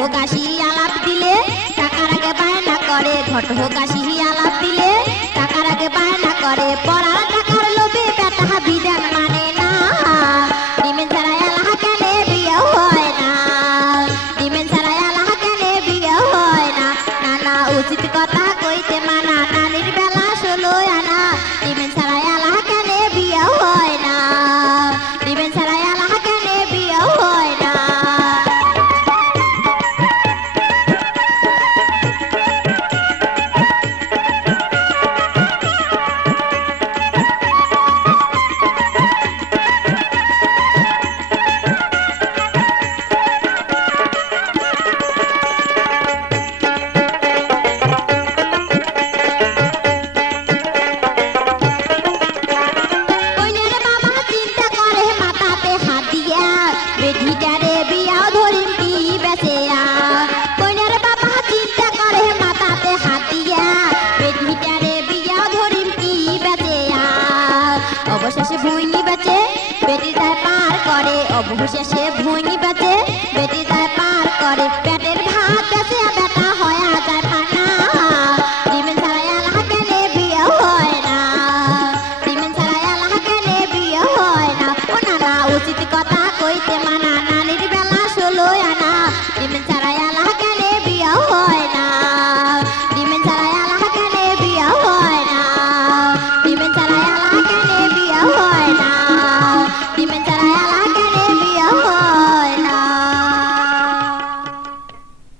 হোক আসি আলাপ দিলে টাকার আগে বায়না করে, ঘট হোক আসি আলাপ দিলে টাকার আগে বায়না করে। পড়ার টাকার লোভে বেটা বিধান মানে না, ডিমেন ছাড়া এলাহ কেনে বিয়ে হয় না, ডিমেন ছাড়া এলাহ কেনে বিয়ে হয় না। নানা উচিত কথা কইতে মানা, নানির বেলা 16 আনা, ডিমেন ছাড়া এলাহ কেনে বিয়ে হয় না, ডিমেন ছাড়া এলাহ কেনে বিয়ে হয় না। অবশেষে ভুইনি বেচে বেটিটায় পার করে, অবশেষে